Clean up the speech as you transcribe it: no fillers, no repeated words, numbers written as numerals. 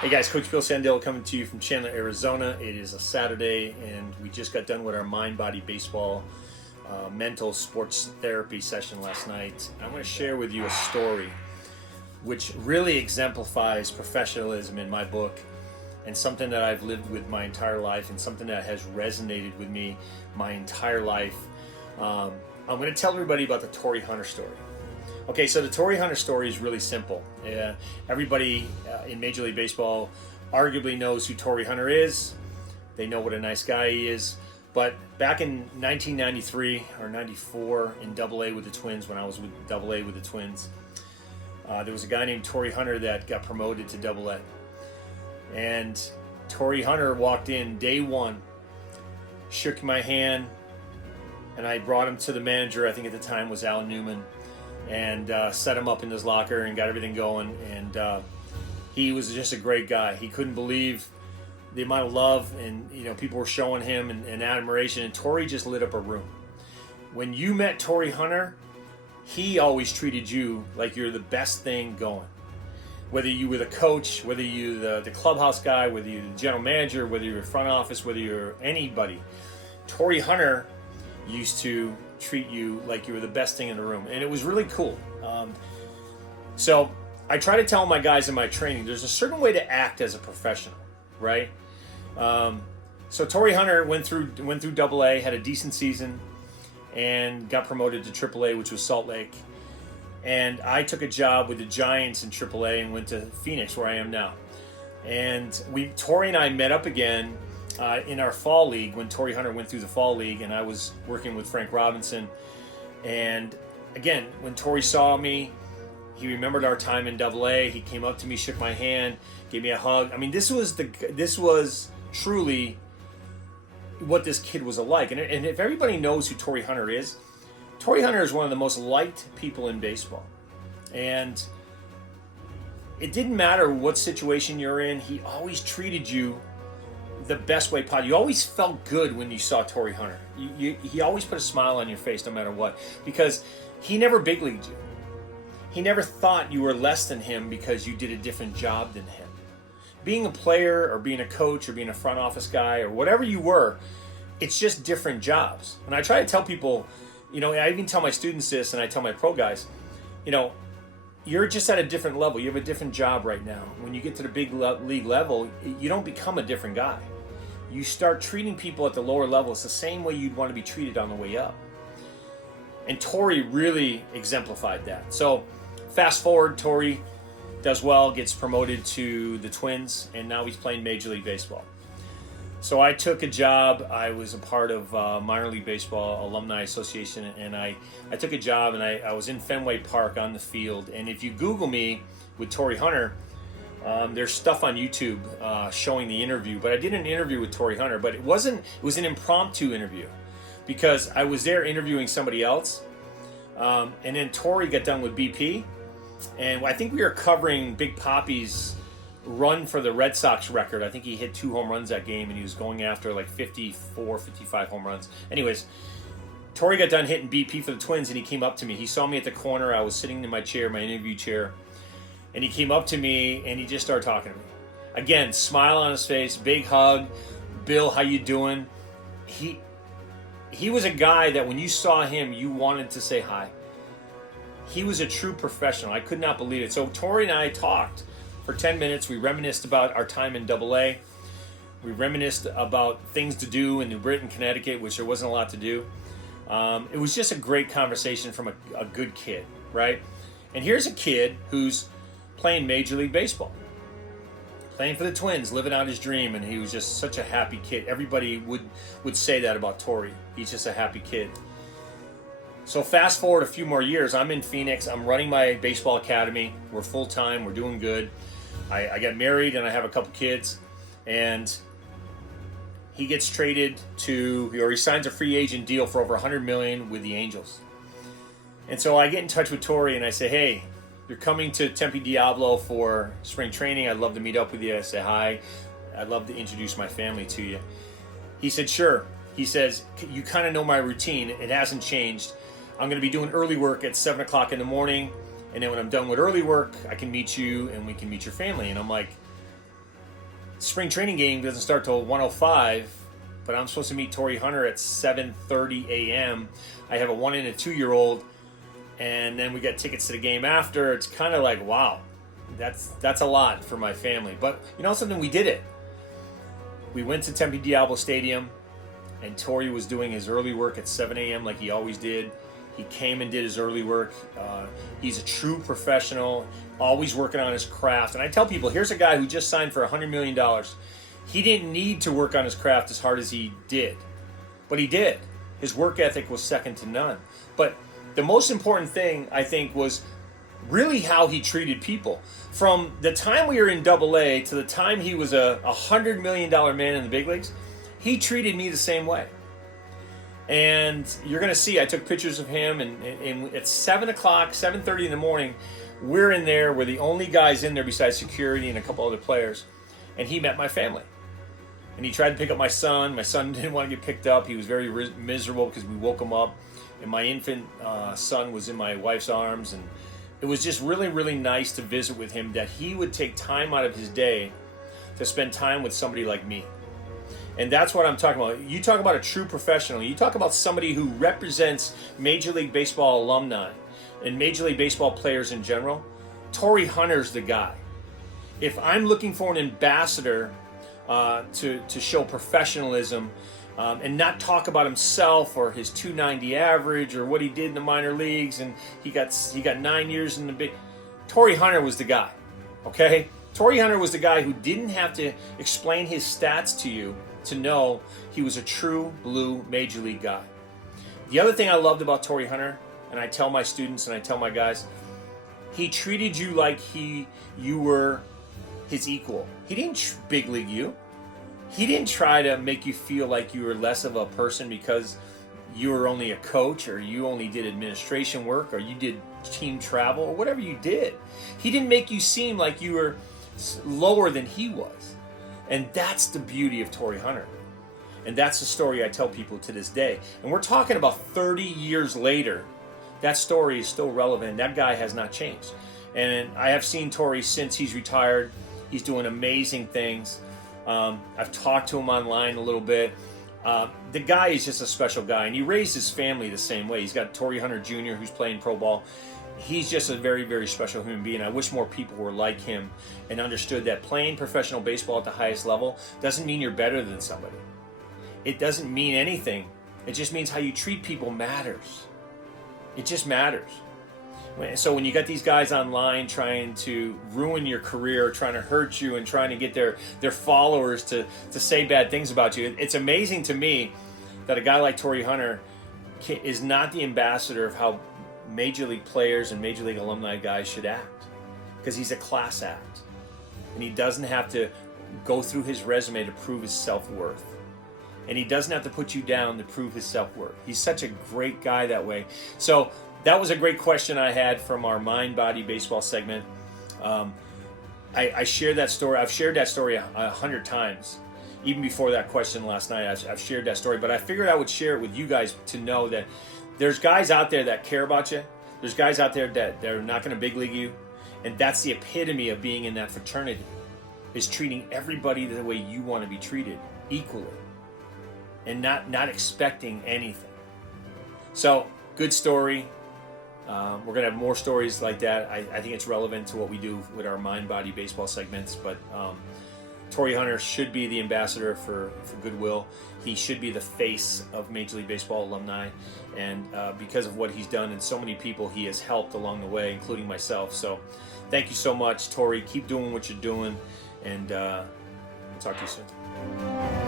Hey guys, Coach Bill Sandell coming to you from Chandler, Arizona. It is a Saturday and we just got done with our mind-body baseball mental sports therapy session last night. I'm going to share with you a story which really exemplifies professionalism in my book and something that I've lived with my entire life and something that has resonated with me my entire life. I'm going to tell everybody about the Torii Hunter story. Okay, so the Torii Hunter story is really simple. Everybody in Major League Baseball arguably knows who Torii Hunter is. They know what a nice guy he is. But back in 1993 or 94 in AA with the Twins, when I was with AA with the Twins, there was a guy named Torii Hunter that got promoted to AA. And Torii Hunter walked in day one, shook my hand, and I brought him to the manager, I think at the time was Al Newman, and set him up in his locker and got everything going. And he was just a great guy. He couldn't believe the amount of love and people were showing him and admiration. And Torii just lit up a room. When you met Torii Hunter, he always treated you like you're the best thing going. Whether you were the coach, whether you were the clubhouse guy, whether you're the general manager, whether you're front office, whether you're anybody, Torii Hunter used to treat you like you were the best thing in the room. And it was really cool. So I try to tell my guys in my training, there's a certain way to act as a professional, right? So Torii Hunter went through AA, had a decent season, and got promoted to AAA, which was Salt Lake. And I took a job with the Giants in AAA and went to Phoenix, where I am now. And Torii and I met up again in our fall league when Torii Hunter went through the fall league, and I was working with Frank Robinson. And again, when Torii saw me, he remembered our time in AA. He came up to me, shook my hand, gave me a hug. I mean, this was truly what this kid was like. And if everybody knows who Torii Hunter is one of the most liked people in baseball. And it didn't matter what situation you're in, he always treated you the best way possible. You always felt good when you saw Torii Hunter. He always put a smile on your face no matter what, because he never big leagued you. He never thought you were less than him because you did a different job than him. Being a player or being a coach or being a front office guy or whatever you were, it's just different jobs. And I try to tell people, I even tell my students this, and I tell my pro guys, you're just at a different level. You have a different job right now. When you get to the big league level, you don't become a different guy. You start treating people at the lower levels the same way you'd want to be treated on the way up. And Torii really exemplified that. So fast forward, Torii does well, gets promoted to the Twins, and now he's playing Major League Baseball. So I took a job. I was a part of Minor League Baseball Alumni Association, and I took a job, and I was in Fenway Park on the field. And if you Google me with Torii Hunter, there's stuff on YouTube showing the interview. But I did an interview with Torii Hunter, but it was an impromptu interview because I was there interviewing somebody else. And then Torii got done with BP, and I think we were covering Big Papi's run for the Red Sox record. I think he hit 2 home runs that game, and he was going after like 54, 55 home runs. Anyways, Torii got done hitting BP for the Twins, and he came up to me. He saw me at the corner. I was sitting in my chair, my interview chair, and he came up to me, and he just started talking to me. Again, smile on his face, big hug. Bill, how you doing? He was a guy that when you saw him, you wanted to say hi. He was a true professional. I could not believe it. So Torii and I talked for 10 minutes. We reminisced about our time in AA. We reminisced about things to do in New Britain, Connecticut, which there wasn't a lot to do. It was just a great conversation from a good kid, right? And here's a kid who's playing Major League Baseball, playing for the Twins, living out his dream, and he was just such a happy kid. Everybody would say that about Torii. He's just a happy kid. So fast forward a few more years, I'm in Phoenix. I'm running my baseball academy. We're full-time. We're doing good. I got married, and I have a couple kids. And he gets traded he signs a free agent deal for over $100 million with the Angels. And so I get in touch with Torii, and I say, hey, you're coming to Tempe Diablo for spring training. I'd love to meet up with you. I say hi. I'd love to introduce my family to you. He said, sure. He says, you kind of know my routine. It hasn't changed. I'm going to be doing early work at 7 o'clock in the morning. And then when I'm done with early work, I can meet you and we can meet your family. And I'm like, spring training game doesn't start till 1:05, but I'm supposed to meet Torii Hunter at 7:30 a.m. I have a 1 and a 2-year-old, and then we got tickets to the game after. It's kind of like, wow, that's a lot for my family. But you know something, we did it. We went to Tempe Diablo Stadium, and Torii was doing his early work at 7 a.m. like he always did. He came and did his early work. He's a true professional, always working on his craft. And I tell people, here's a guy who just signed for $100 million. He didn't need to work on his craft as hard as he did, but he did. His work ethic was second to none. But the most important thing, I think, was really how he treated people. From the time we were in AA to the time he was a $100 million man in the big leagues, he treated me the same way. And you're going to see, I took pictures of him, and at 7 o'clock, 7:30 in the morning, we're in there. We're the only guys in there besides security and a couple other players. And he met my family. And he tried to pick up my son. My son didn't want to get picked up. He was very miserable because we woke him up. And my infant son was in my wife's arms. And it was just really, really nice to visit with him, that he would take time out of his day to spend time with somebody like me. And that's what I'm talking about. You talk about a true professional. You talk about somebody who represents Major League Baseball alumni and Major League Baseball players in general. Torii Hunter's the guy. If I'm looking for an ambassador to show professionalism and not talk about himself or his 290 average or what he did in the minor leagues, and he got 9 years in the big, Torii Hunter was the guy. Okay? Torii Hunter was the guy who didn't have to explain his stats to you to know he was a true blue major league guy. The other thing I loved about Torii Hunter, and I tell my students and I tell my guys, he treated you like you were his equal. He didn't big league you. He didn't try to make you feel like you were less of a person because you were only a coach, or you only did administration work, or you did team travel, or whatever you did. He didn't make you seem like you were lower than he was. And that's the beauty of Torii Hunter. And that's the story I tell people to this day. And we're talking about 30 years later. That story is still relevant. That guy has not changed. And I have seen Torii since he's retired. He's doing amazing things. I've talked to him online a little bit. The guy is just a special guy. And he raised his family the same way. He's got Torii Hunter Jr., who's playing pro ball. He's just a very, very special human being. I wish more people were like him and understood that playing professional baseball at the highest level doesn't mean you're better than somebody. It doesn't mean anything. It just means how you treat people matters. It just matters. So when you got these guys online trying to ruin your career, trying to hurt you, and trying to get their followers to say bad things about you, it's amazing to me that a guy like Torii Hunter is not the ambassador of how Major League players and Major League alumni guys should act, because he's a class act, and he doesn't have to go through his resume to prove his self-worth, and he doesn't have to put you down to prove his self-worth. He's such a great guy that way. So that was a great question I had from our Mind Body Baseball segment. I shared that story. I've shared that story 100 times. Even before that question last night, I've shared that story, but I figured I would share it with you guys to know that there's guys out there that care about you. There's guys out there that they're not going to big league you. And that's the epitome of being in that fraternity, is treating everybody the way you want to be treated, equally. And not expecting anything. So, good story. We're going to have more stories like that. I think it's relevant to what we do with our Mind Body Baseball segments. But Torii Hunter should be the ambassador for goodwill. He should be the face of Major League Baseball alumni. And because of what he's done, and so many people he has helped along the way, including myself. So thank you so much, Torii. Keep doing what you're doing. And we'll talk to you soon.